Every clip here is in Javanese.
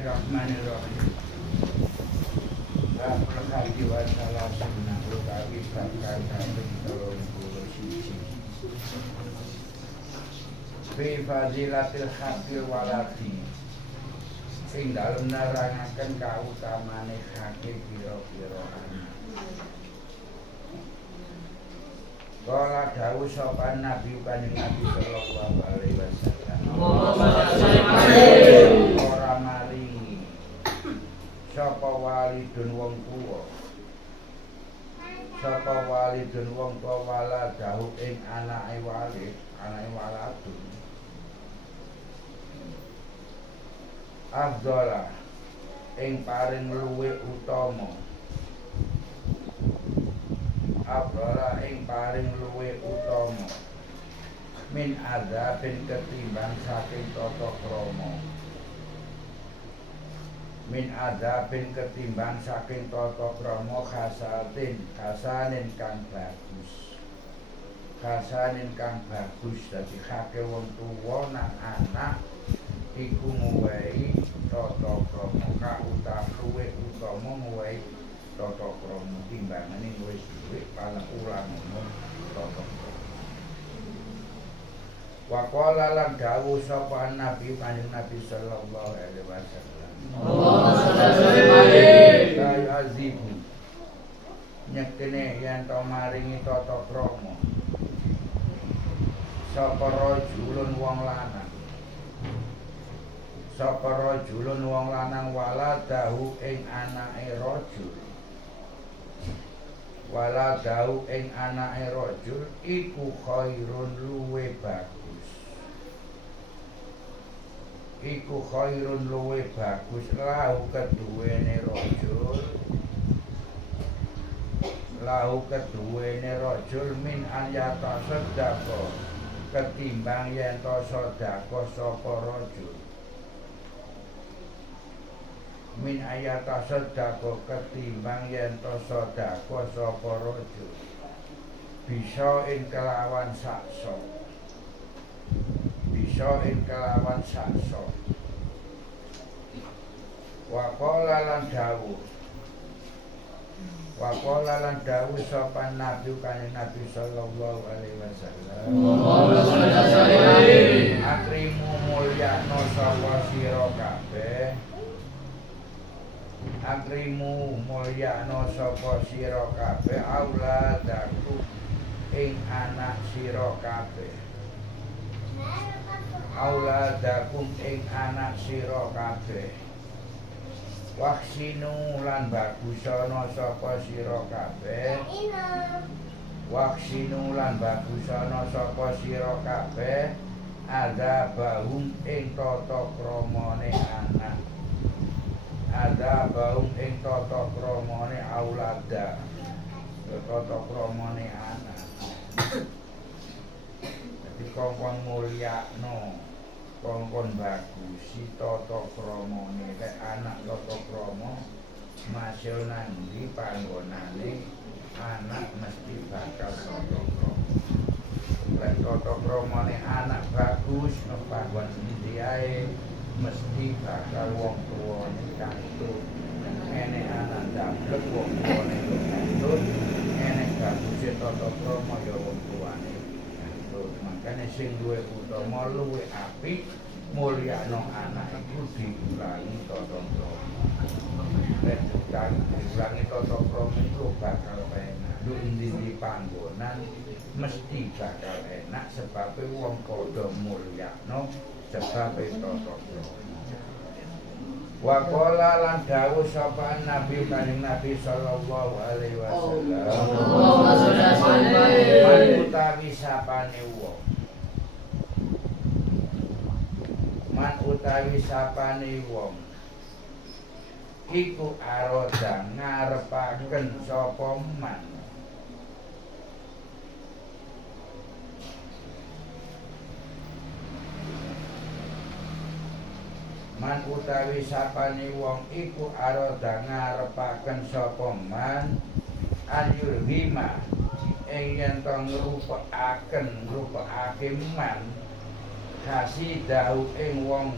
Bismillahirrahmanirrahim. Bab hadis wa salasuna utawi bab kaping 31. Fi fazilatil haqqil waladi. Sing dalem nerangaken kautamane hakik pira-pira anak. Kala dawuh sapa Nabi Kanjeng Nabi sallallahu alaihi wasallam. Ora maringi sapa walidun wong tuwa. Sapa walidun wong tuwa waladahu ing anake walid, anake waladun. Afdhala ing paring luwih utama. Abdala ing paring luwih utama min adzabin ketimbang saking tata krama. Min adzabin ketimbang saking tata krama kasanin kang bagus. Kasanin kang bagus dadi hake wong tuwa nang anak iku nguwahi tata krama luwih utama nguwahi tata krama timbangane wis duwe paling ulang ngono tata krama. Wa qala lan dawuh sapa Nabi Kanjeng Nabi sallallahu alaihi wasallam. Allahumma shalli alaihi wa azibu. Nyektene yen to maringi tata krama. Sapa rajulun wong lanang. Sapa rajulun wong lanang waladahu ing anake rajul. Waladahu ing anake rajul iku khairun luwe bagus. Iku khairun luwe bagus lahu keduwene rajul. Lahu keduwene rajul min anyata sedako ketimbang yen to sedako sapa rajul. Min ayata sedako ketimbang yen to sedako sapa rajul. Bisa ing kelawan saksa. Bisa ing kelawan saksa. Wa qala lan dawuh. Wa qala lan dawuh sapa Nabi Kanjeng Nabi sallallahu alaihi wasallam. Akrimu mulyakno sapa sira kabeh. Akrimu mulyakno sapa sira kabeh auladaku ing anak sira kabeh. Auladakum ing anak sira kabeh. Waksinu lan bagusana sapa sira kabeh. Waksinu lan bagusana sapa sira kabeh. Ada bahum ing tata kramane anak. Ada bahum ing tata kramane aulada. Tata kramane anak. Dadi kongkon mulyakno, kongkon bagusi tata kramane. Lek anak tata krama masil nang ndi panggonane anak mesti bakal tata krama. Lek tata kramane anak bagus nang panggon ndi ae mesti bakal wong tuwane kantut. Enek anak dablek wong tuwane kantut. Enek baguse tata krama ya wong tuwane kantut. Makane sing duwe utama luwih apik mulyakno anak iku diulangi tata krama. Nek diulangi tata krama iku bakal enak. Lu ndi panggonan mesti bakal enak sebab wong padha mulyakno sebab tata krama. Wa qala lan dawuh sapa Nabi Kanjeng Nabi sallallahu alaihi wasallam. Allahumma shalli alaihi utawi sapane wong. Man utawi sapane wong iku aroda ngarepaken sapa man. Man utawi sapane wong iku aroda ngarepaken sapa man ayul hima ing yen to ngrupakaken man kasih dahu ing wong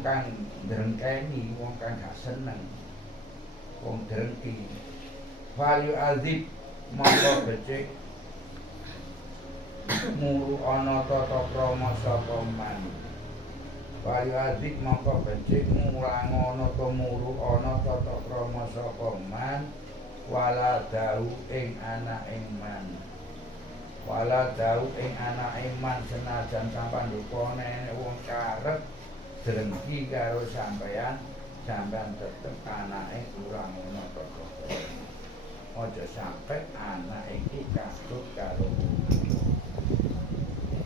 kang drengkeni wong kang gak seneng wong drengki Valyu azib mongko becik muru ana tata krama sapa man Valyu azib mongko becik mulangono to muru ana tata krama sapa man wala dahu ing anake man wala dahu ing anake man senajan sampean dukane wong karep drengki karo sampean tetep anake kurang ana tata aja sampe anak iki kasut karo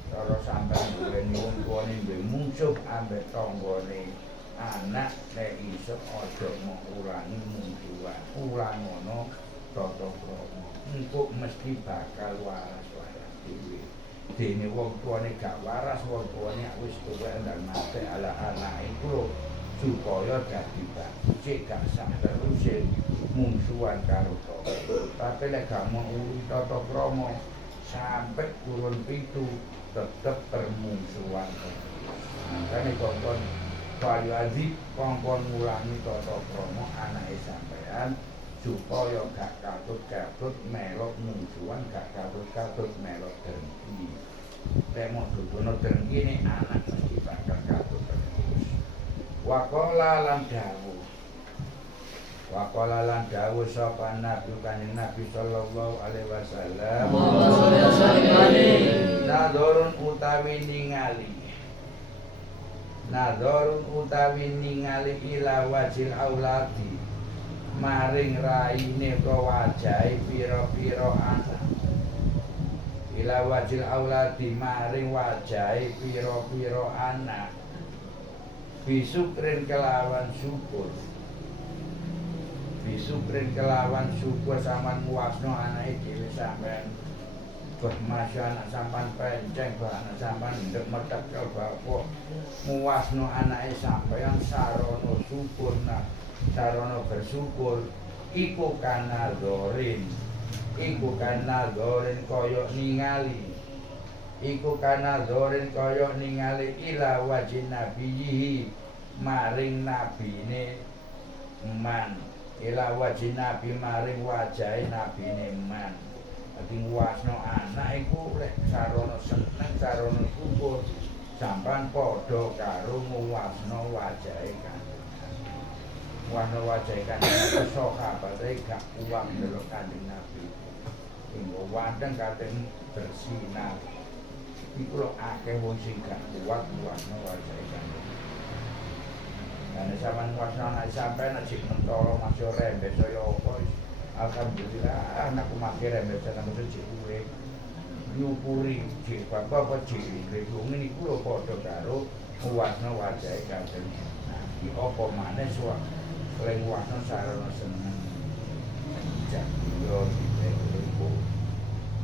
cara sampean duweni wong tuane duwe mungsuh ambek tanggane anak nek iso aja mung ulangi mungsuhan ulangono tata krama engko mesti bakal waras-waras dhewe dene wong tuane gak waras wong tuane wis tuwek ndang mate ala anake iku supaya dadi becik gak sak terus mungsuhan karo tapi nek gak mau tata krama sampai kurun pitu tetep permungsuhan makane kongkon Valyu azib kongkon ngulangi tata krama anake sampean supaya gak katut-katut melok mungsuhan gak katut-katut melok drengki nek mau dudono drengki ne anak mesti bakal katut terus waqala lan dawuh Waqala lan dawuh sapa Nabi Kanjeng Nabi sallallahu alaihi wasallam Nadorun utawi ningali ila wajil auladi maring raine wajahe pira-pira anak ila wajil auladi maring wajahe pira-pira anak bisukrin kelawan syukur disukrin kelawan syukur sampean muasno anake dhewe sampean bah masya anak sampean penceng bah anak sampean ndek metekel bapak muasno anake sampean sarana syukur sarana bersyukur iku kana dorin kaya ningali ila wajin nabihi maring nabine man ila wajin nabi maring wajahe nabine man dadi wasno anak iku lek sarana seneng sarana syukur sampean padha karo muwasno wajahe kanjeng wasno wajahe kanjeng sahabat gak kuat ndelok kanjeng nabi inggo wandeng katen bersinar iku lho akeh wong sing gak kuat muwasno wajahe kanjeng dan zaman wasana sampai nasi mentolo masih rembes saya apa alhamdulillah anakku makin rembes dan aku cek kue nyupuri cek bapak cek ngene iku lho padha karo wasna wajahe kanjeng Nabi apa maneh suwak leng wasna sarana seneng jak yo iku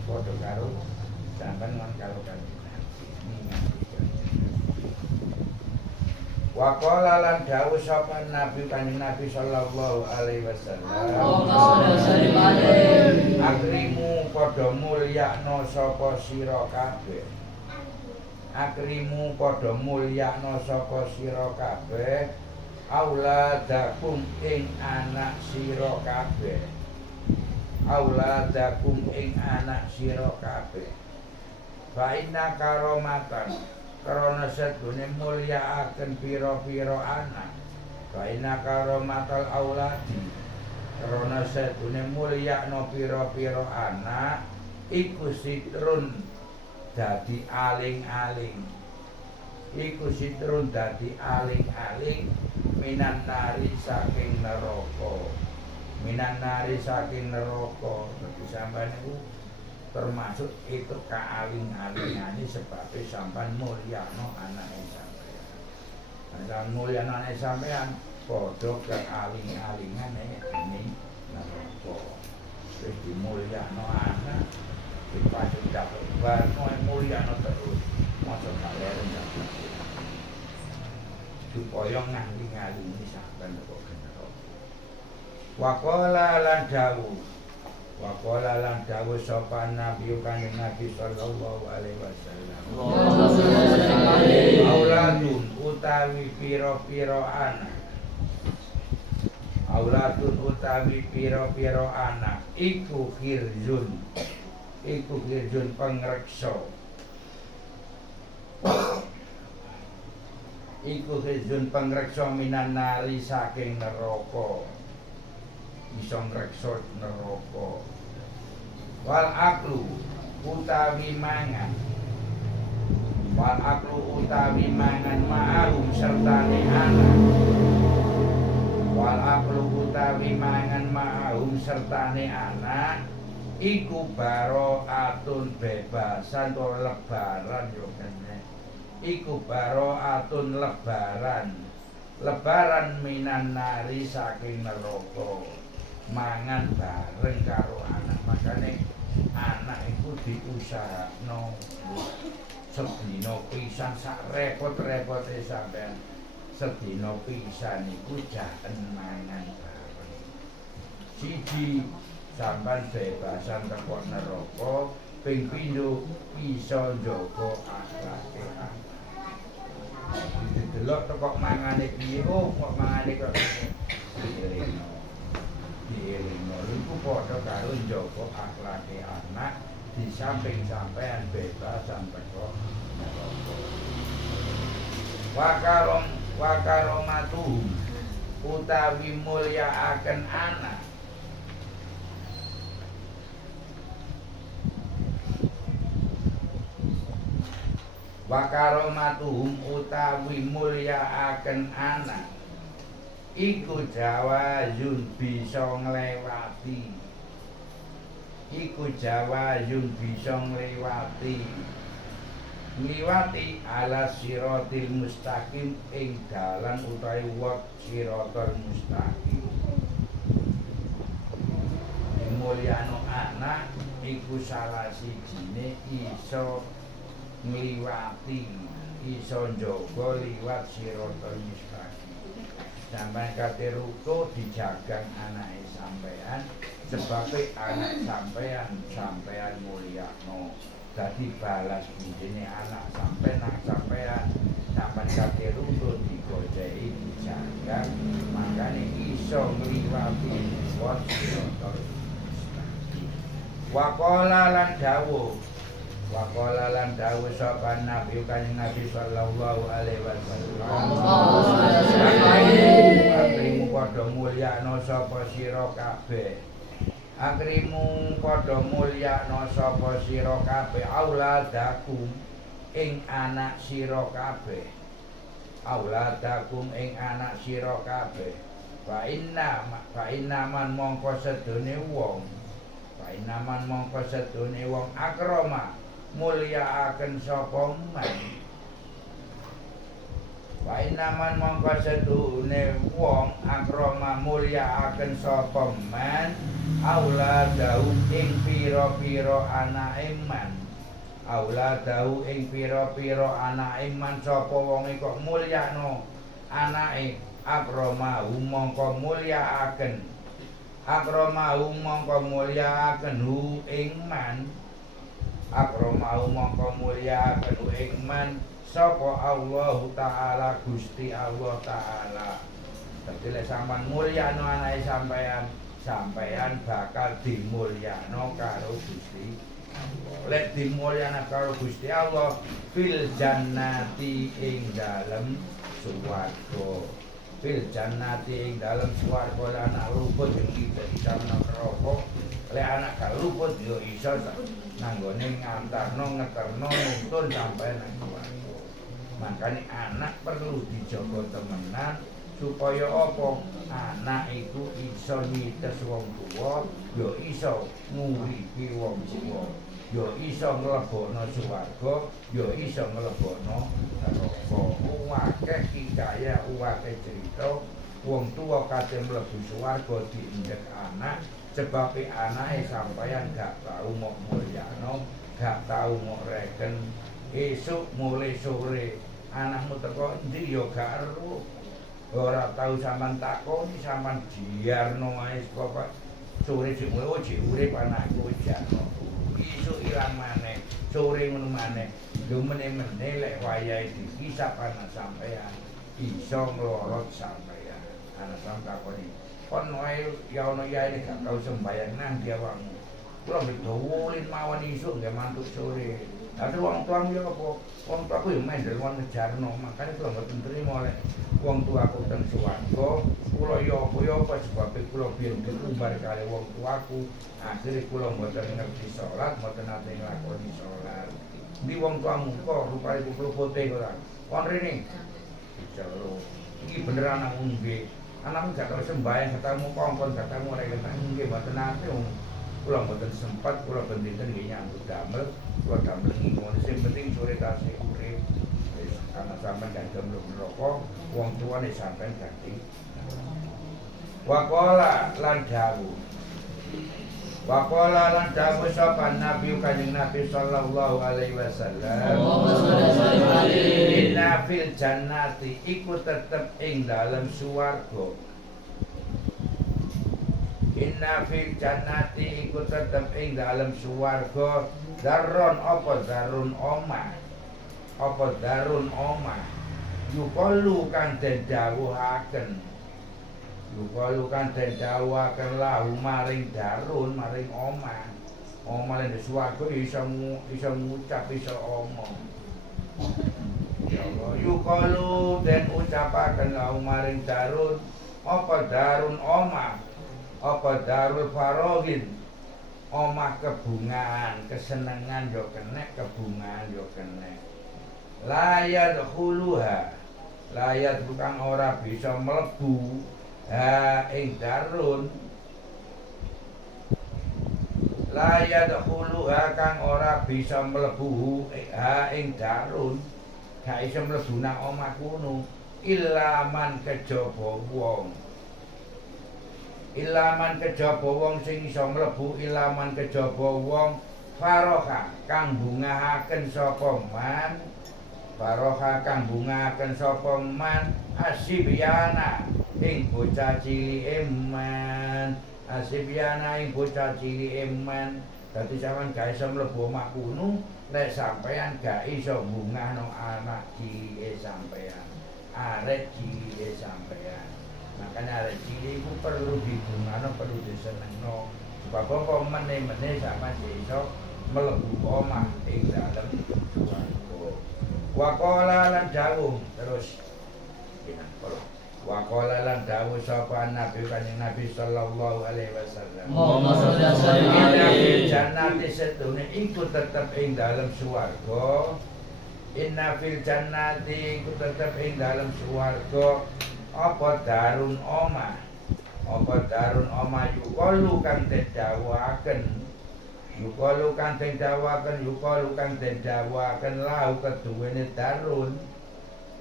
padha karo sampean lan karo kanjeng Nabi Waqala lan dawuh sapa Nabi Kanjeng Nabi sallallahu alaihi wasallam akrimu padha mulyakno sapa sira kabeh auladakum ing anak sira kabeh fa inna karomatan karena sedune mulyakaken pira-pira anak baina karomatal auladi karena sedune mulyakno pira-pira anak iku sitrun dadi aling-aling minan nari saking neraka dadi sampeyan iku termasuk itu kaaling-alingane sebabnya sampean mulyakno anake sampean. Sampean mulyakno anake sampean padha kealing-alingan ini neraka. Wis dimulyakno anak dipacet dapat barno mulyakno terus masa kalian dapat. Supaya nganti-ngalingi sampean kok neraka. Waqala lan dawuh Wa qala lan dawuh sapa Nabi Kanjeng Nabi sallallahu alaihi wasallam. Auladun utawi pira-pira anak. Auladun utawi pira-pira anak iku khirzun. Iku khirzun pangreksa. Iku khirzun pangreksa minan nari saking neraka. Iso ngreksa neraka. Wal aklu utawi mangan. Wal aklu utawi mangan ma'ahum sertane anak. Wal aklu utawi mangan ma'ahum sertane anak iku baro'atun bebasan to lebaran yo kene. Iku baro'atun lebaran. Lebaran minan nari saking neraka. Mangan bareng karo anak, makane anak iku diusahakno sedina pisan sak repot-repote sampean sedina pisan iku jaken mangan bareng. Siji sampean bebasan teko neraka, ping pindho iso njaga akhlake anak. Didelok teko mangane piye, oh kok mangane kok ngene. Dielingno iku padha karo njaga akhlake anak di samping sampean bebas sampai kok wakaromatu utawi mulyakaken anak. Wakaromatuhum utawi mulyakaken anak iku jawazun bisa nglewati. Iku jawazun bisa ngliwati. Ngliwati ala siratil mustaqim ing dalan utawi wak siratal mustaqim. Mulyano anak iku salah sijine iso ngliwati, iso njaga liwat siratal mustaqim. Sampai kate ruko dijagang anake sampean sebabe anak sampean mulyakno. Dadi balas budine anak sampean sampean kate ruko digojeki dijagang, makane iso ngliwati liwat siratal mustaqim. Waqala lan dawuh Waqala lan dawuh sapa Nabi Kanjeng Nabi sallallahu alaihi wasallam. Akrimu padha mulyakno sapa sira kabeh. Akrimu padha mulyakno sapa sira kabeh auladakum ing anak sira kabeh. Auladakum ing anak sira kabeh. Fa inna man mongko sedune wong. Fa inna man mongko sedune wong akrama mulyakaken sapa man. Wa inaman mongko sedune wong akrama mulyakaken sapa man auladahu ing pira-pira anake man. Auladahu ing pira-pira anake man sapa wong kok mulyakno anake akrama mongko mulyakaken. Akrama mongko mulyakaken hu ing man. Akramahu mongko mulyakaken ing man sapa Allah taala Gusti Allah taala. Dadi lek sampean mulyakno anake sampean bakal dimulyakno karo Gusti Allah. Lek dimulyakno karo Gusti Allah fil jannati ing dalem swarga. Fil jannati ing dalem swarga lan luput ing isa neraka. Lek anak gak luput yo iso nanggone ngantarno ngeterno nuntun sampai nang swarga. Makane anak perlu dijaga temenan supaya apa? Anak itu iso nites wong tuwa, yo iso nguripi wong tuwa, yo iso mlebokno swarga, yo iso mlebokno neraka. Akeh hikayah, akeh cerita wong tuwa kate mlebu swarga diindek anak. Sebab anake sampeyan gak tau mau mulyakno, gak tau mau reken. Esuk mulai sore anakmu teko endi ya gak ero. Ora tau sampean takoni, sampean biarno ae pokoke sore jek mulai jek urip anakku wis jatuh. Isuk ilang maneh, sore ngono maneh. Lho meneh-meneh lek wayahe dikisap anak sampean iso nglorot sampean. Anak sampean takoni, "Kon wae ya ono yae gak tau sembayang nang dia awakmu." Kula didowolin mawon isuk nggih mantuk sore. Lah wong tuamu ya apa? Wong tuaku ya mendel wong ngejarno, makane kula mboten trima lek wong tuaku teng swarga, kula ya apa sebabe kula biyen diumbar kali wong tuaku, akhire kula mboten ngerti salat, mboten nate nglakoni salat. Ndi wong tuamu kok rupane kula putih ora. Kon rene. Jalo. Iki bener anakmu nggih. Anakmu gak tau sembahyang, ketemu kongkon, ketemu ora nggih mboten nate wong kula mboten sempat, kula benten nggih nyambut damel, kula damel ngimun. Sing penting sore tasih urip. Wis anak sampean gak damel neraka, wong tuane sampean ganti. Waqala lan dawuh. Waqala lan dawuh sapa Nabi Kanjeng Nabi sallallahu alaihi wasallam. Inna fil jannati iku tetep ing dalem swarga. Inna fil jannati iku tetep ing dalem swarga darun apa darun omah. Apa darun omah. Yukalu kang den dawuhaken. Yukalu kang den dawuhaken lahu maring darun maring omah. Omah lan swarga iso ngucap iso omong. Ya Allah, yukalu den ucapaken lahu maring darun apa darun omah. Apa darul farohin, omah kebungaan, kesenengan yo kenek, kebungaan yo kenek. Layat huluha, layat bukan ora bisa mlebu ha ing darun. Layat huluha kang ora bisa mlebu ha ing darun, gak iso mlebu nang omah kuno. Ilaman kejaba wong. Ilaman kejaba wong sing iso mlebu ilaman kejaba wong faroha kang bungahaken sapa man faroha kang bungahaken sapa man asibyana ing bocah cilike man asibyana ing bocah cilike man dadi sampean gak iso mlebu omah kuno lek sampean gak iso bungahno anak cilike sampean arek cilike sampean. Makanya arek cilik itu perlu dibungano, perlu disenengno. Sebab apa meneh-meneh sampean iso mlebu omah ing dalem swarga. Waqala lan dawuh terus waqala lan dawuh sapa Nabi Kanjeng Nabi sallallahu alaihi wasallam. Inna fil jannati setune iku tetep ing dalem swarga. Inna fil jannati iku tetep ing dalem swarga. Apa darun omah. Apa darun omah yukalu kang den dawuhaken. Yukalu kang den dawuhaken, yukalu kang den dawuhaken lahu keduwene darun.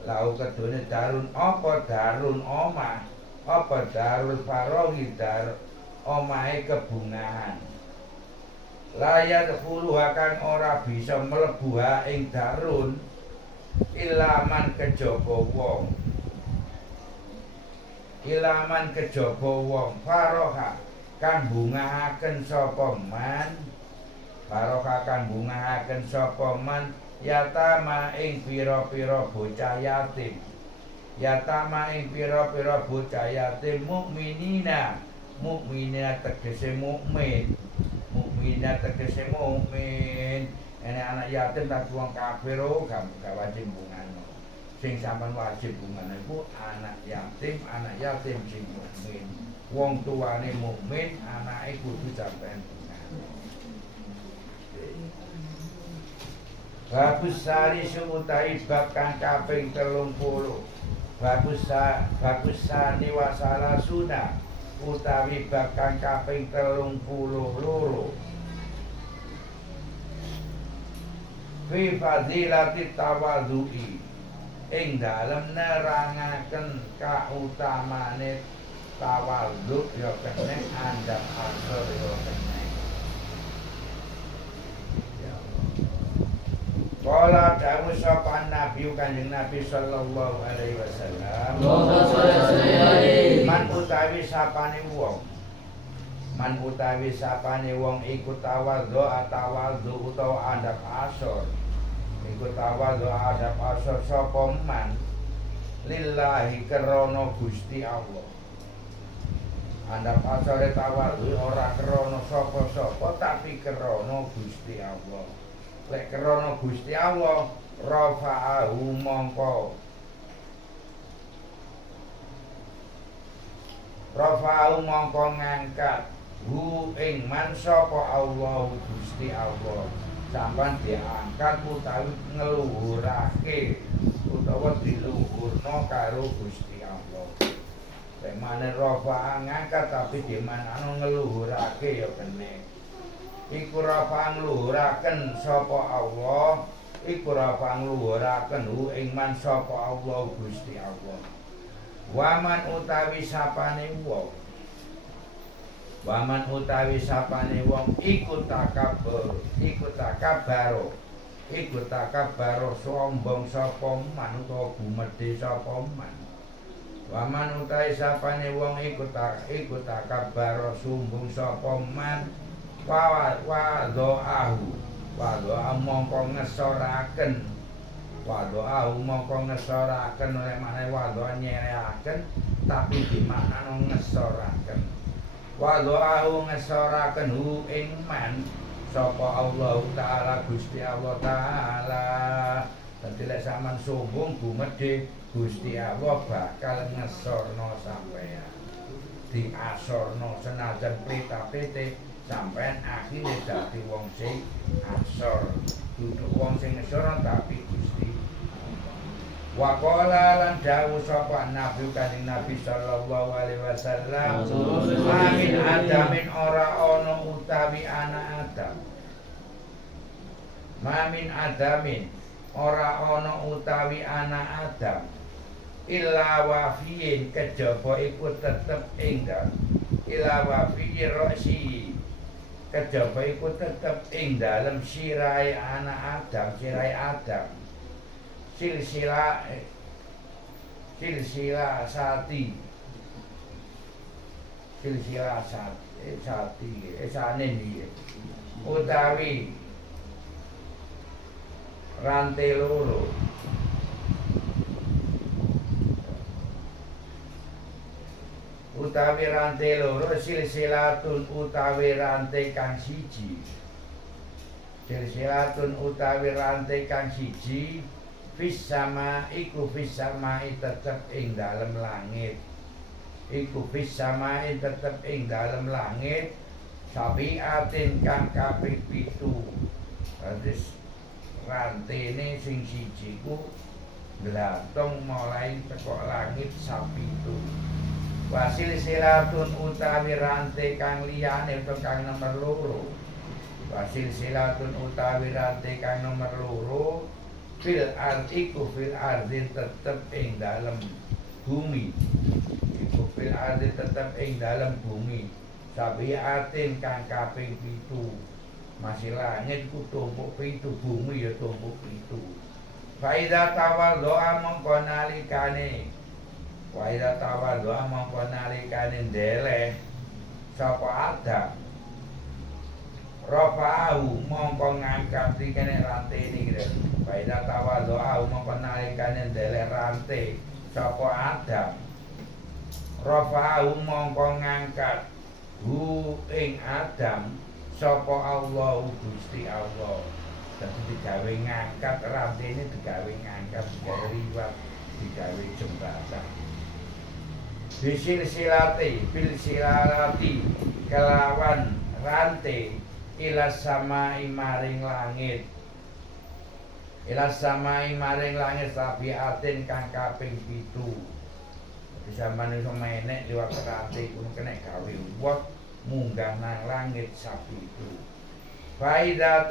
Lahu keduwene darun apa darun omah. Apa darul farohi dar omahe kebungahan. Layat khuluha kang ora bisa mlebu ing darun ilaman kejaba wong. Ilaman kejaba wong faroha kang bungahaken sapa man faroha kang bungahaken sapa man yatama ing pira-pira bocah yatim yatama ing pira-pira bocah yatim mukminina tegese mukmin mukminah tegese mukmin ene anak yatim tak wong kafir gak wajib bungano. Sing sampean wajib bungane iku anak yatim sing mukmin. Wong tuane mukmin, anake kudu sampean bungane. Babus sari sumutai bab kang kaping 30. Babus sani wasala sunah utawi bab kang kaping 32. Fi fadilati tawadhu'i ing dalem nerangaken kautamane tawadhu ya kene andhap asor ya kene. Kala dawuh sapa Nabi Kanjeng Nabi sallallahu alaihi wasallam. Man utawi sapane wong Man utawi sapane wong iku tawadhu utawa adab asor. Iku tawadhu adab asor sapa man lillahi krana Gusti Allah. Adab asore tawadhu ora krana sapa-sapa tapi krana Gusti Allah. Lek krana Gusti Allah rafa'ahu mongko ngangkat hu ing man sapa Allah Gusti Allah. Sampan diangkat utawi ngeluhurake utawa diluhurno karo Gusti Allah. Lek maneh rafa ngangkat tapi di manane ngeluhurake ya kene. Iku rafa ngluhuraken sapa Allah, iku rafa ngluhuraken hu ing man sapa Allah Gusti Allah. Waman utawi sapane wong iku takabaro sombong sapa man utawa gumedhe sapa man. Waman utawi sapane wong iku takabaro sombong sapa man wadho'ahu mongko ngesoraken oleh maneh wadho'a nyereaken tapi di makna ngesoraken. Wadho'ahu ngesoraken hu ing man sapa Allah taala Gusti Allah taala. Dadi lek sampean sombong gumedhe Gusti Allah bakal ngesorno sampeyan. Diasorno senajan prita-prite sampeyan akhire dadi wong sing asor. Duduk wong sing ngesorno tapi Gusti wa qala lan dawuh sapa Nabi Kanjeng Nabi sallallahu alaihi wasallam amin adamin ora ana utawi anak Adam. Mamin adamin ora ana utawi anak Adam illa wa fiin kejaba iku tetep ing dalem illa wa fi rosi kejaba iku tetep ing dalem sirahe anak Adam, sirahe Adam. Silsilah sati sanen iki utawi rantai loro silsilatun utawi rantai kang siji fis sama iku fis samai tetep ing dalem langit. Sabiatin kang kaping 7. Terus rantene sing siji ku glantong mulai teko langit sapitu. Wasil silatun utawi rantai kang liyane utawa kang nomor loro. Fil ardi tetep ing dalem bumi. Sabiatin kang kaping 7. Masih langit ku tumpuk 7, bumi ya tumpuk 7. Faida tawadho'a mongko nalikane ndeleh sapa Adam. Rafa'ahu mongko ngangkat dikene rantene iki. Faida tawadho'a mongko nalikane ndeleh rantai sapa Adam. Rafa'ahu mongko ngangkat hu ing Adam sapa Allah Gusti Allah. Dadi digawe ngangkat rantene, digawe ngangkat, digawe liwat, digawe jembatan. Silsilati kelawan rantai ilas samai maring langit. Sabiatin kang kaping 7. Bisa manusa menek liwat rantai kuwi kena gawe wot munggah nang langit sapi itu. Faida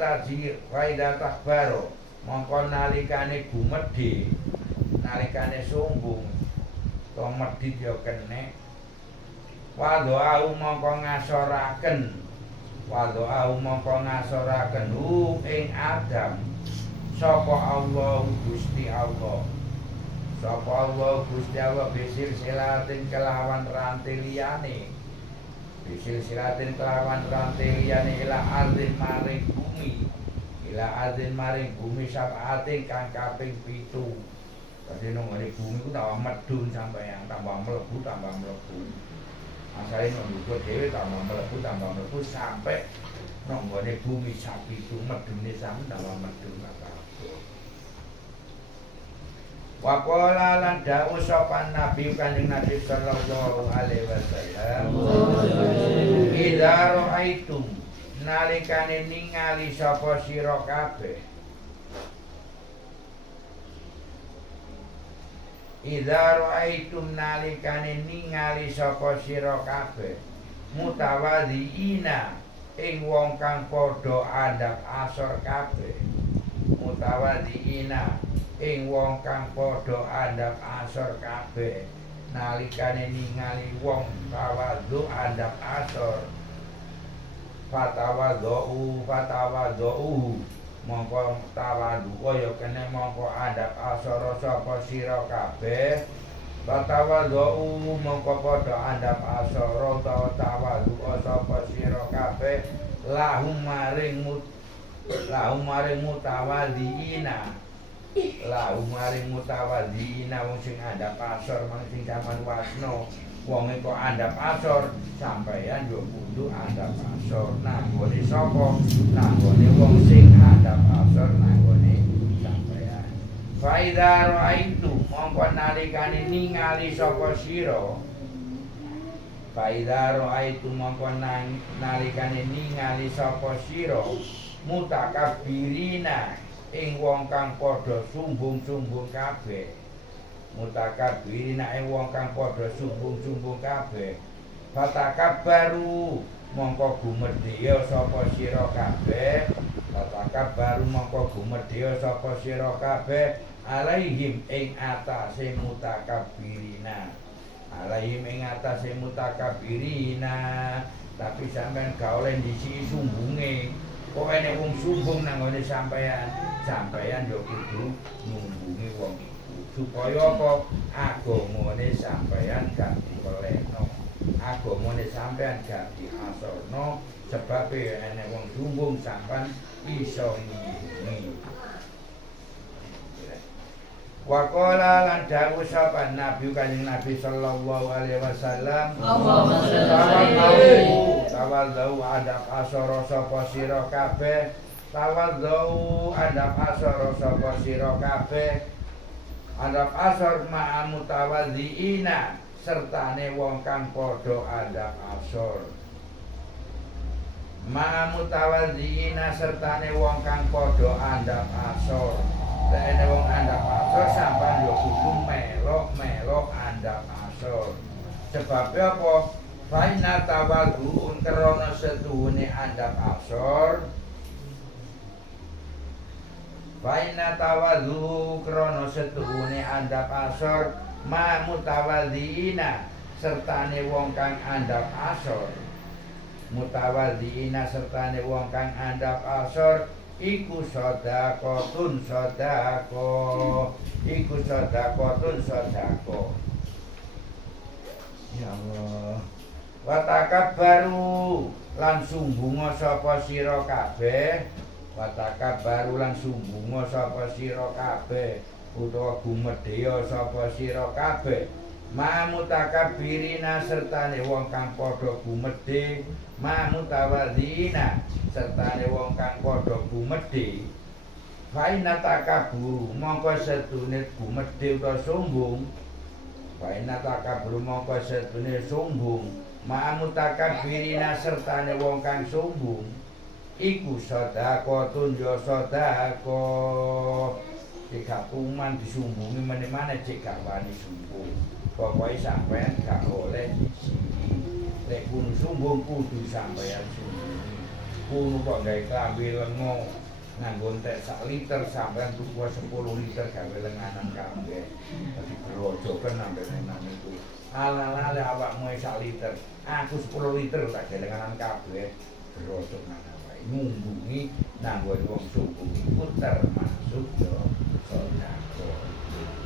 takbaro mongko nalikane gumedhe, nalikane sombong to medhit ya kene. Wadho'ahu mongko ngasoraken hu ing Adam sapa Allah Gusti Allah. Bisil silatin kelawan rantai liyane. Bisilsilatin kelawan rantai liyane ila ardin maring bumi. Ila ardin maring bumi sab'atin kang kaping 7. Dadi nang ngene bumi ku tambah medun sampeyan, tambah mlebu. Asale nang dhuwur dhewe tambah mlebu sampai nang ngene bumi sak 7 medune sampe tambah medun kabeh. Waqala lan dawuh sapa Nabi Kanjeng Nabi sallallahu alaihi wasallam. Idza ra'aitum nalikane ningali sapa sira kabeh. Idza ra'aitum nalikane ningali sapa sira kabeh. Mutawadhiina ing wong kang padha andhap asor kabeh. Mutawadhiina ing wong kang padha andhap asor kabeh nalikane ningali wong tawadhu andhap asor fatawadhu mongko tawadhu kaya kene mongko andhap asor sapa sira kabeh fatawadhu mongko padha andhap asor utawa tawadhu sapa sira kabeh lahum maring mutawadhiina Lahu maring mutawadhiina wong sing andhap asor mang sing jaman wasna wong kok andhap asor sampeyan yo kudu andhap asor nanggone sapa nanggone wong sing andhap asor nanggone sampeyan fa idza ra'aitu mongko nalikane ningali sapa sira fa idza ra'aitu mongko nalikane ningali sapa sira mutakabbirina ing wong kang padha sumbung-sumbung kabeh mutakabbirina ing wong kang padha sumbung-sumbung kabeh fatakabbaru mongko gumedya sapa sira kabeh fatakabbaru mongko gumedya sapa sira kabeh alaihim ing atase mutakabbirina alaihim ing atase mutakabbirina tapi sampean gak oleh ndisi sumbunge kok enek wong sumbung nang ngene sampeyan yo kudu numbungi wong iku supaya apa agamane sampeyan gak dipelehno agamane sampeyan gak diasorno sebab enek wong sumbung sampean iso numbungi Waqala lan dawuh sapa Nabi Kanjeng Nabi sallallahu alaihi wasallam tawadhu adab asara sapa sira kabeh tawadhu adab asara sapa sira kabeh adab asar ma'a mutawadhiina sertane wong kang padha adab asar ma'a mutawadhiina sertane wong kang padha adab asar dene wong andhap asor sampean yo kudu melok andhap asor. Sebab apa? Faina tawadhu krana setuhune andhap asor. Faina tawadhu krana setuhune andhap asor ma mutawadhiina sertane wong kang andhap asor. Mutawadhiina sertane wong kang andhap asor iku sedekahun sedekah ya Allah wa takabbaru lan sumbunga sapa sira kabeh wa takabbaru lan sumbunga sapa sira kabeh utawa gumedya sapa sira kabeh ma mutakabbirina sertane wong kang padha gumedhe ma mutawadhiina sertane wong kang padha gumedhe faina takaburu mongko sedune gumedhe utawa sombong faina takaburu mongko sedune sombong ma mutakabbirina sertane wong kang sombong iku sedekahun ya sedekah cek kuman disumbungi meneh-meneh cek gak wani sumbung pokoke sampean gak oleh disiki lek pun sumbung kudu sampean sumbungi kuno kok gawe klambi lengo nganggo entek 1 liter sampean tuku 10 liter gawe lenganan kabeh dadi grojoken ambek nang niku ala-ala awakmu 1 liter aku 10 liter tak gawe lenganan kabeh grojok nang awake ngumbungi nang wong sumbung iku termasuk yo sedekah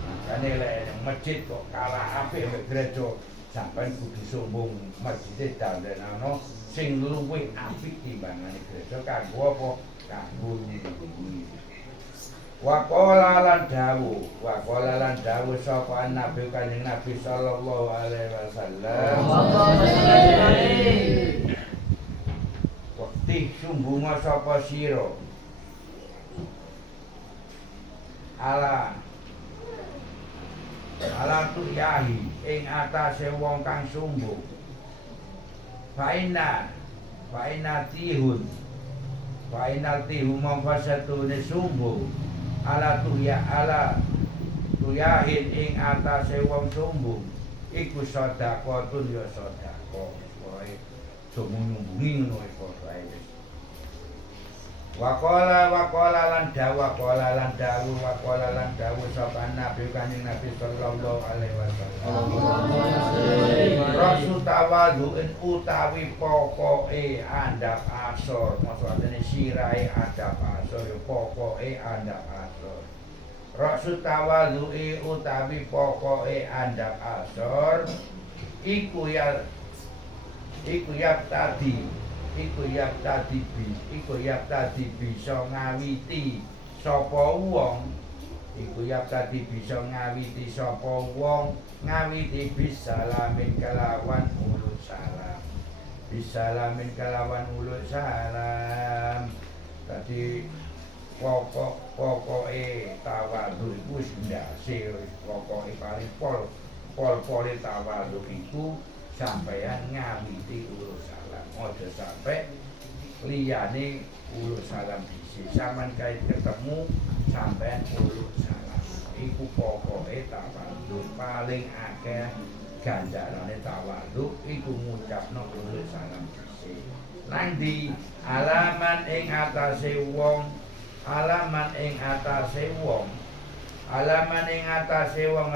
makane lek masjid kok kalah apik mek gereja sampeyan kudu sombong masjid dandanono sing luwih apik timbangane gereja kanggo apa kanggo nyiriki waqala lan dawuh sapa nabi kanjeng Nabi sallallahu alaihi wasallam wekti sumbunga sapa sira ala tu yahi ing atase wong kang sumbung faina tihun mongko setune sumbung ala tu yahin ing atase wong sumbung iku sedekahun ya sedekah wae sumbung-sumbungi ngono iku wae Waqala lan dawuh sapa Nabi kanjeng Nabi sallallahu alaihi wasallam. Rasul tawadhu'in utawi pokoke andhap asor, maksudane sirahe andhap asor ya pokoke andhap asor. Rasul tawadhu'i utawi pokoke andhap asor iku tadi bisa ngawiti sapa wong ngawiti bisalamin kelawan ulul salam tadi pokoke tawadhu iku wis ndase pokoke paling pol tawadhu iku sampeyan ngawiti ulul salam aja sampai liyane ulul salam dhisik sampean kae ketemu sampean ulul salam iku pokoke tawadhu paling akeh ganjarane tawadhu iku ngucapno ulul salam dhisik nang di alaman ing atase wong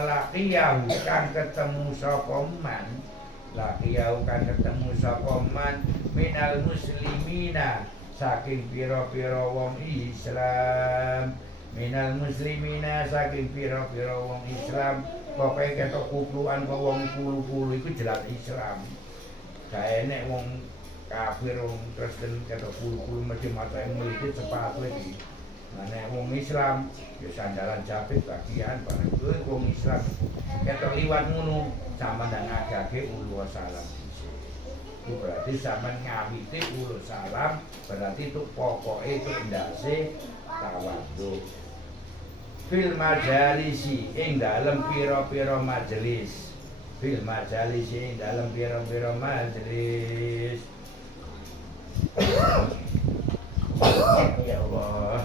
laqiyahu kang ketemu sapa man laqiyahu kang ketemu sapa man minal muslimina saking pira-pira wong Islam wong Islam pokoke ketok kupluan kok wong puluh-puluh iku jelas Islam gak enek wong kafir wong Kristen ketok puluh-puluh mesti matahe mliti sepatu iki nek wong Islam ya sandalan jepit bagian bareng kuwi wong Islam ketok liwat ngono sampeyan ndak ngagake ulul salam itu berarti sampeyan ngawiti ulul salam berarti itu pokoke itu ndase tawadhu fil majalisi ing dalem pira-pira majelis ya Allah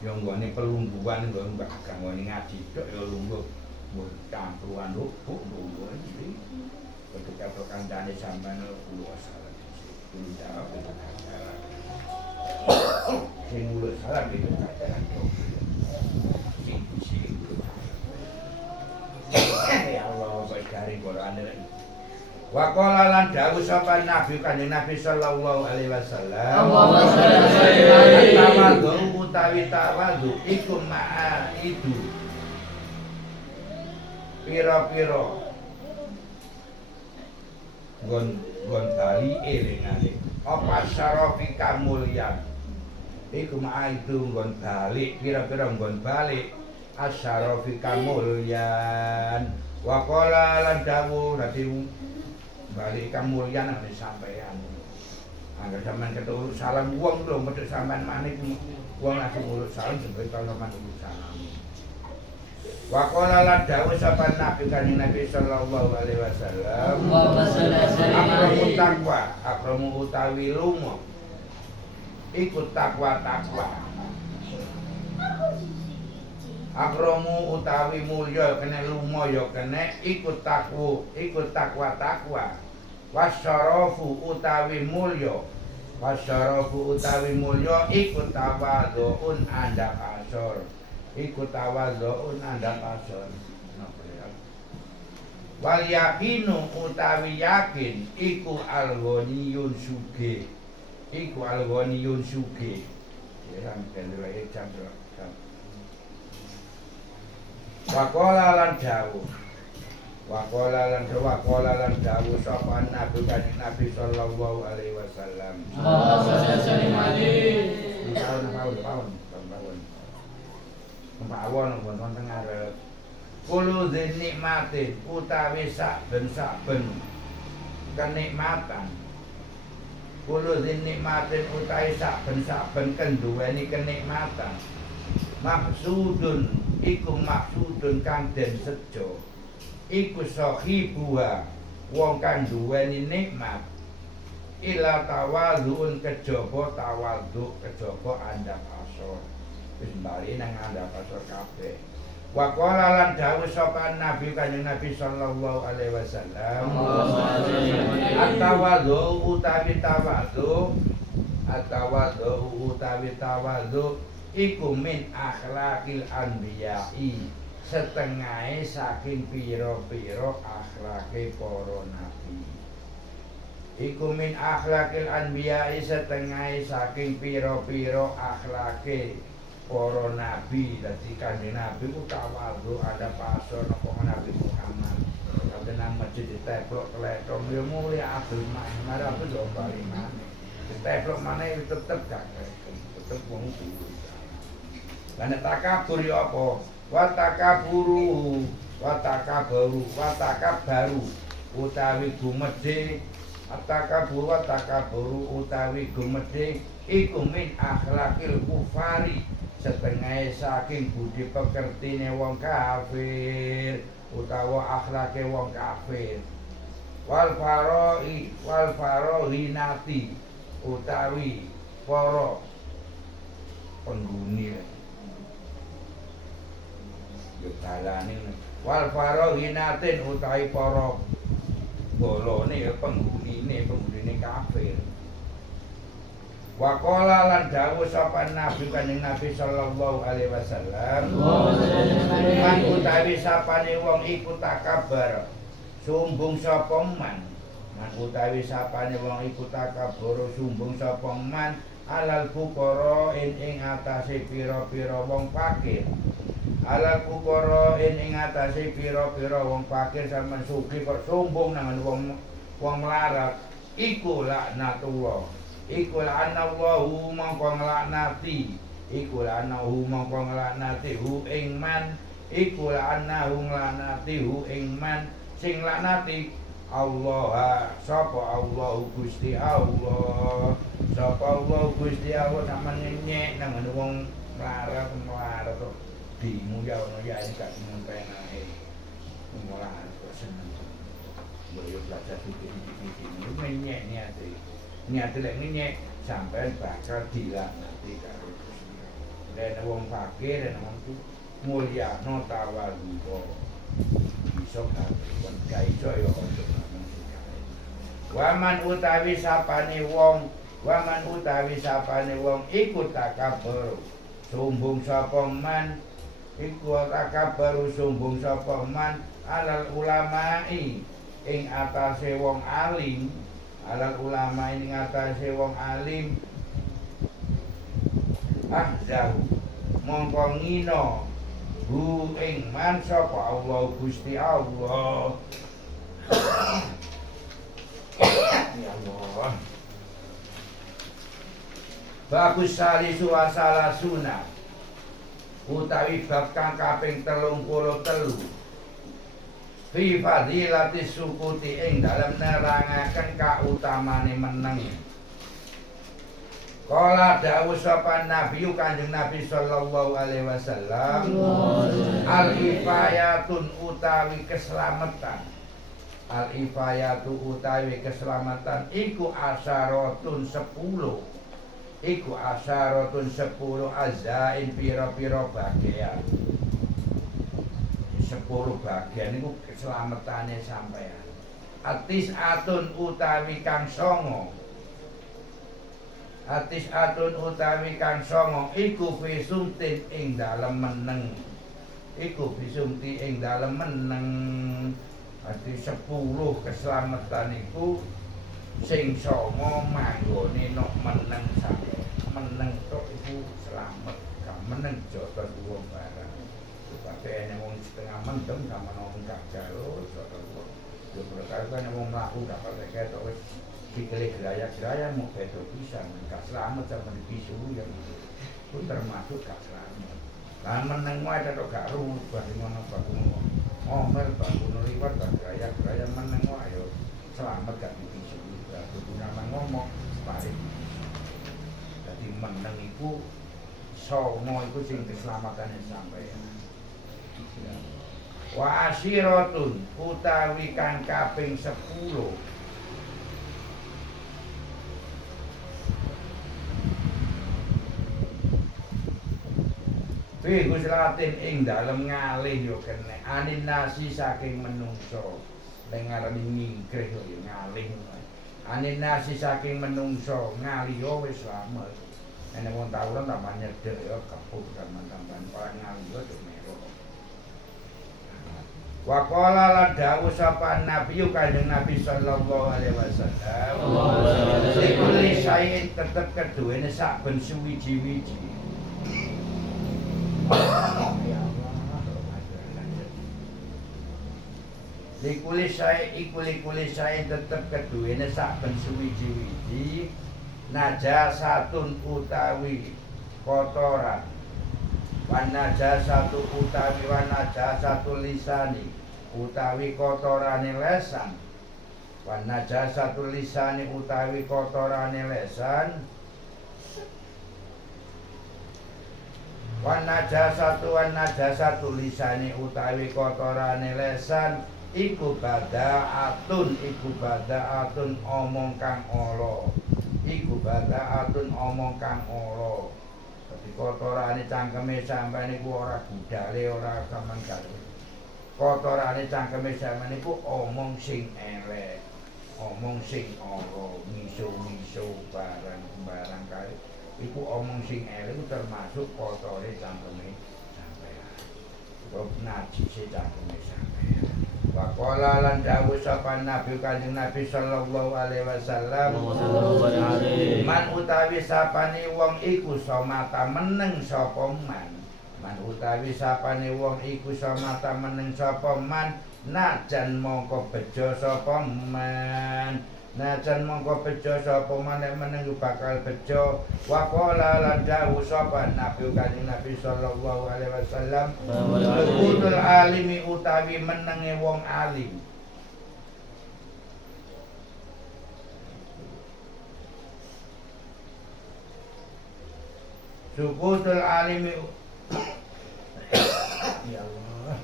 yang gua pelungguan gua enggak gangguan ngaji tok ya lungguh campuran rupuk lungguh iki ketika perkandane sampean ulul salam kudu jawab sing ulul salam itu katakan sing ya Allah baik dari Quran Waqala lan dawuh sapa Nabi kanjeng Nabi sallallahu alaihi wasallam tawadhu utawi tawadhu iku ma'a itu pira-pira gon bali elingane apa syarafi kamulyan iku ma'a itu gon bali pira-pira gon bali asyarafi kamulyan waqala lan dawuh dadi balik kamulyan nek sampean. Angger sampean ketemu salam wong lho medhek sampean manik wong langsung urut salam sebab kalaman urut salam. Wa qala la dawuh sapa Nabi kanjeng Nabi sallallahu alaihi wasallam. Akramu utawi lunga. Ikut takwa. Akramu utawi mulya kene lunga ya kene ikut takwa wasyarafu utawi mulya ikut tawadhuun andhap asor wal yakinu utawi yakin iku alghaniyun sugih ya sampeyan jam Waqala lan dawuh Waqala lan dawuh sapa Nabi Kanjeng Nabi sallallahu alaihi wasallam. Tahun wonten ngarep. Kulo nikmatin utawi saben kenikmatan. Kulo nikmatin utawi saben kenduweni kenikmatan. Maksudun iku maksudun kang den sejo. Iku sahibuha wong kang duweni nikmat ila tawadhuun kejaba tawadhu kejaba andhap asor wis bali nang andhap asor kabeh wa qala lan dawuh sapa Nabi Kanjeng Nabi sallallahu alaihi wasallam atawadhu utawi tawadhu iku min akhlaqil anbiya'i setengah saking piro-piro akhlake para nabi. Iku min akhlakil anbiya'i setengah saking piro-piro akhlake para nabi. Dadi Kanjeng Nabi ku tawadhu ada pasor napa Nabi Muhammad. Kabeh nang masjid diteplok klethong yo mulya abul manah apa yo bali maneh. Diteplok maneh tetep gak tetep wong kuwi. Lan takabur yo apa? Watakabaru utawi gumedhe watakabaru utawi gumedhe iku min akhlakil kufari setengah saking budi pekertine wong kafir utawa akhlake wong kafir wal farohinati utawi para penghuni dalane wal farohinatin utawi para bolone penghunine kafir. Waqala lan dawuh sapa Nabi Kanjeng Nabi sallallahu alaihi wasallam man utawi sapane wong iku takabbar sumbung sapa man utawi sapane wong iku takabbar sumbung sapa man alal fuqara ing atase pira-pira wong fakir alal fuqara ing atase pira-pira wong fakir sampean sugih kok sombong nang wong melarat iku laknatullah iku laknallahu mongko nglaknati hu ing man iku laknahu hu ing man sing laknati Allah sapa Allah Gusti Allah sampean nyek nang wong melarat bingung ya ono ya ini gak mengenai naik mulahan seneng boleh belajar ini menyek niat lek menyek sampai bakal dilaknati karo Gusti dan wong fakir dan wong tu mulia no tawadhu iso kan gak iso ya ojo waman utawi sapane wong ikut takabur sombong sapa man iku takabbaru sombong sapa man alal ulama'i ing atase wong alim ahzahu mongko ngino hu ing man sapa Allah Gusti Allah ya Allah bagus salisu wasalasuna utawi bab kang kaping 33 fi fadilati sukuti ing dalem nerangaken kautamane meneng. Kala dawuh sapa Nabi Kanjeng Nabi sallallahu alaihi wasallam al-ifayatun utawi keselamatan al-ifayatu utawi keselamatan iku asyaratun 10 iku asyaratun 10 azain pira-pira bagian 10 bagian iku keselamatane sampean atis atun utawi kang songo iku fisumtin ing dalem meneng ati 10 keselamatan iku sing songo manggone nok meneng sampe meneng tok iku slamet gak meneng jotos wong barang Tapi ene wong setengah mendem sama ngomong gak jalo, yo perkara kan wong mlaku dapat ketok wis sikile geraya-geraya mau bedo pisan, gak selamat sama dipisu ya gitu. Itu termasuk gak selamat. Lah meneng wae tetok gak rumus bagaimana bagus ngomel bagus liwat geraya-geraya meneng wae yo selamat gak dipisu. Lah kudu nang ngomong paling. Dadi meneng iku songo iku sing keselamatan sampeyan. Wa asyiratun utawi kang kaping 10. Fi guslatin ing dalem ngalih yo kene anin nasi saking menungso. Ning ngarani nyingkrih yo ngalih. Anin nasi saking menungso ngalih yo wis slamet. Nek wong tawuran tambah nyedek yo kapuk tambahan ora ngalih yo merok. Wa qala la dawuh sapa nabi kanjeng Nabi sallallahu alaihi wasallam. Kulli sayin tetep keduwene saben suwiji-wiji. Likuli saya tetep keduwene saben suwiji-wiji najasatun utawi kotoran wanajasatu utawi wanajasatu lisani utawi kotorane lesan wanajasatu lisani utawi kotorane lesan wanajasatu lisani utawi kotorane lesan iku badaatun omong kang ala dadi kotorane cangkeme sampeyan iku ora budale ora sampeyan karo kotorane cangkeme sampeyan iku omong sing elek omong sing ala miso-miso barang kae iku omong sing elek termasuk kotore cangkeme sampeyan kok najise cangkeme sampeyan. Waqala lan dawuh sapa Nabi Kanjeng Nabi sallallahu alaihi wasallam man utawi sapane wong iku somata meneng sapa man utawi sapane wong iku somata meneng sapa man najan mongko bejo sapa man najan mongko bejo sapa man meneng bakal bejo. Waqala lan dawuh sapa Nabi Kanjeng Nabi sallallahu alaihi wasallam Sukudul alimi utawi menenge wong alim. Sukudul alimi ya Allah.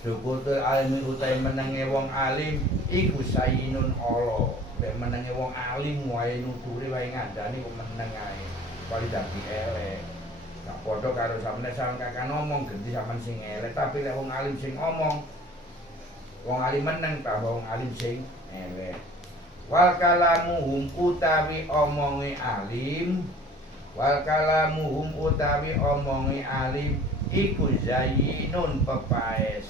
Sukudul alimi utawi menenge wong alim iku sayinun ala. Nek menenge wong alim wae nuture wae ngandani kok meneng ae. Kali dadi elek. Gak padha karo sampeyan kakak ngomong ganti sampeyan sing elek, tapi lek wong alim sing ngomong wong alim meneng ta wong alim sing elek. Wal kalamuhum utawi omonge alim iku zayyinun pepaes.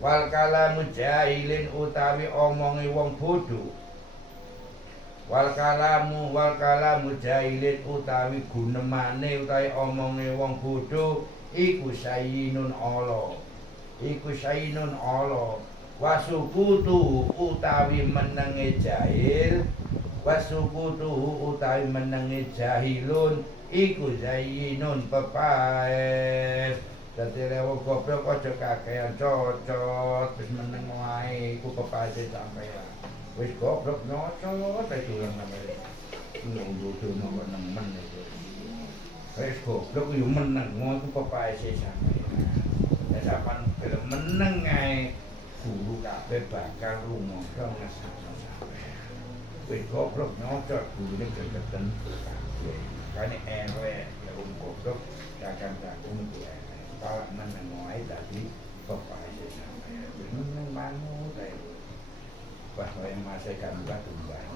Wal kalamu jahilin utawi omonge wong bodho. Wal kalamu jahilin utawi gunemane utawi omonge wong bodho iku sayyinun ala. Wasukutu utawi menenge jahil jahilun iku zayyinun pepaes. Dadi lewat goblok aja kakean cocot wis meneng wae iku pepaese sampeyan. Wis goblok nyocot ae dolan sampeyan. Nunggu nemen iki. Wis goblok yo meneng iku pepaese sampeyan. Nek sampeyan gelem meneng ae guru kabeh bakal rumoso ngesakno sampeyan. Wis goblok nyocot gurune gegeten kabeh. Kane elek lek goblok akan takung kuwi. Kalau meneng wae tadi pepaese sampeyan. Meneng manut ae. Bahwa yang masih gambah tumbang.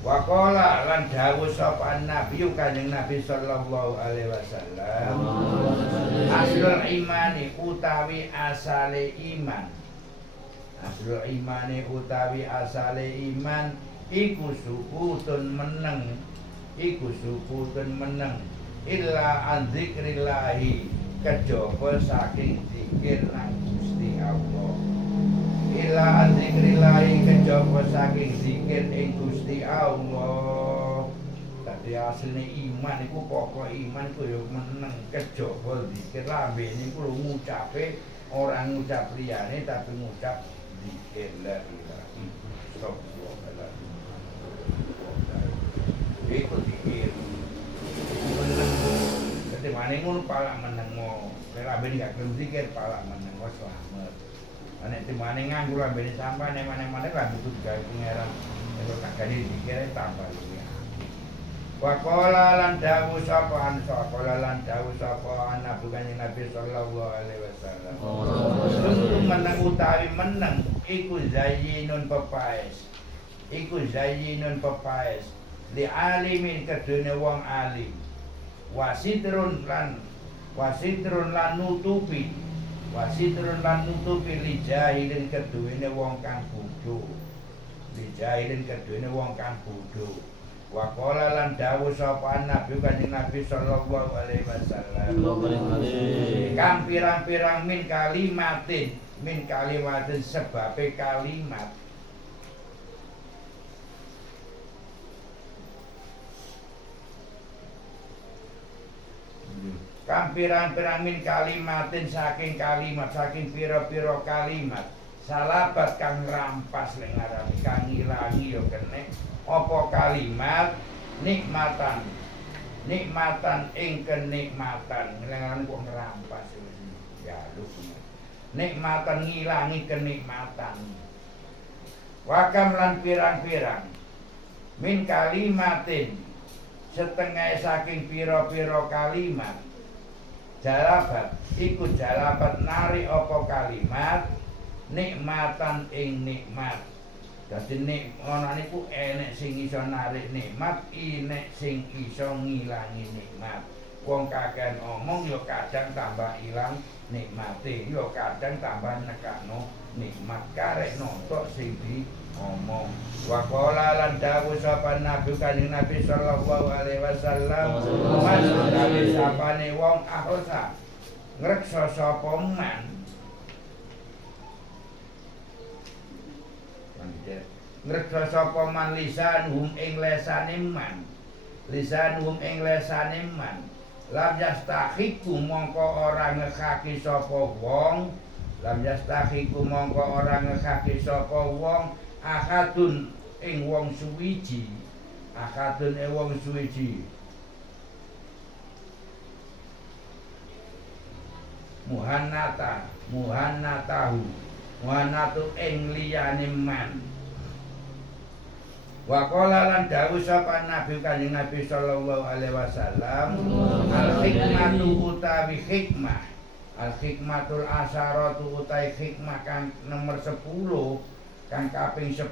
Waqala lan dawuh sapa Nabi Kanjeng Nabi sallallahu alaihi wasallam aslul imani utawi asale iman. Aslul imani utawi asale iman iku sukutun meneng iku suputun meneng illa an dzikrillahi kejaba saking zikir nang Gusti Allah. Illa an dzikrillahi kejaba saking zikir ing Gusti Allah. Dadi asline iman iku pokok iman iku ya meneng kejaba zikir lambene iku ngucape ora ngucap liyane tapi ngucap zikir la ilaha illallah. Iku zikir. Meneng. Dadi maning ngono pala meneng mo. Lambene gak gelem zikir pala meneng wis slamet. Nek timane nganggo lambene sampah nek maneh-maneh lan kudu gawe pangeran. Nek tak gani zikire tambah luwih. Waqala lan dawuh sapa Nabi Kanjeng Nabi sallallahu alaihi wasallam. Meneng utawi meneng iku zayyinun pepaes. Iku zayyinun pepaes li alimin kedune wong alim. Wasitrun lan nutupi. Wasitrun lan nutupi li jahilin kedune wong kang bodho. Li jahilin kedune wong kang bodho. Wa qala lan dawuh sapa Nabi Kanjeng Nabi sallallahu alaihi wasallam. Kang pirang-pirang min kalimatin sebabe kalimat. Kang pirang-pirang min kalimatin saking kalimat saking pira-pira kalimat. Salabat kang rampas lek ngarani kang ngilangi ya kene apa kalimat nikmatan ing kenikmatan ngelangan kok ngerampas ya lu nikmatan ngilangi kenikmatan wakam lan pirang-pirang min kalimatin setengah saking pira-pira kalimat jalabat iku jalabat nari apa kalimat nikmatan ing nikmat. Dadi nek ana niku enek sing iso narik nikmat, enek sing iso ngilangi nikmat. Wong kakean omong ya kadang tambah ilang nikmate, ya kadang tambah nekakno nikmat. Karek nontok sing diomong. Wa qala lan dawuh sapa Nabi Kanjeng Nabi sallallahu alaihi wasallam, "Man utawi sapane wong ahosa ngreksa sapa man ngreksa sapa man lisanhum ing lesane man lam yastahiku mongko ora ngekaki sapa wong akadun ing wong suwiji muhannatu ing liyane man. Wa qala lan dawuh sapa Nabi Kanjeng Nabi sallallahu alaihi wasallam, al hikmatu utawi hikmah, al hikmatul asharatu utawi hikmah kang nomor 10 kang kaping 10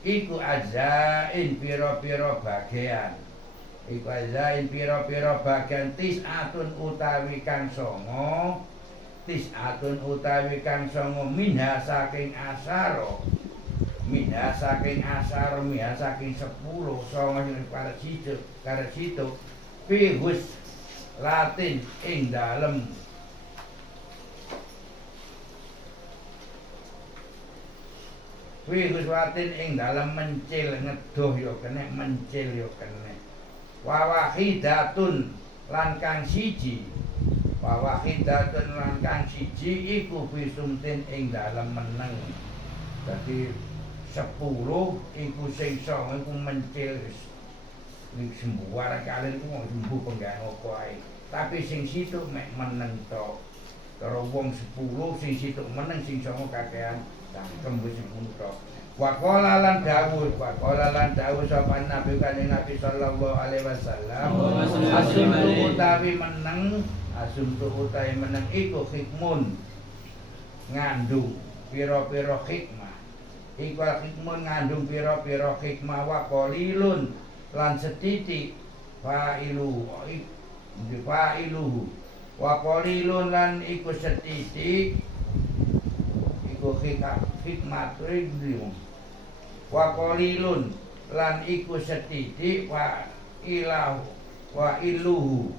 iku azain pira-pira bagian. Iku azain pira-pira bagian tis'atun utawi kang 9 minha saking asaro minha saking 10 songo sing karo situ fihus latin ing dalem mencil ngedoh ya kene mencil ya kene wawahidatun lan kang siji iku bisumtin ing dalem meneng. Dadi 10 iku sing 9 iku mencil ning sembuar kalian iku wong sembuh penggawe apa ae. Tapi sing situk mek meneng tok. Karo wong 10 sing situk meneng sing 9 kakean cangkem wis ngono tok. Wa qala lan dawuh sapa Nabi Kanjeng Nabi sallallahu alaihi wasallam, asumtu utawi meneng iku hikmun ngandung pira-pira hikmah. Iku hikmun ngandung pira-pira hikmah wa qalilun lan setitik fa'iluhu wa qalilun lan iku setitik iku hikmah wa qalilun lan iku setitik wa iluhu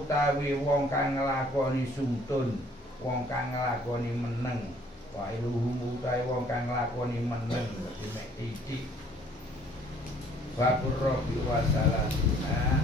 utawi wong kang nglakoni sungtun wong kang nglakoni meneng wa iluhu utawi wong kang nglakoni meneng dadi mek titik Babur Robi wa salasuna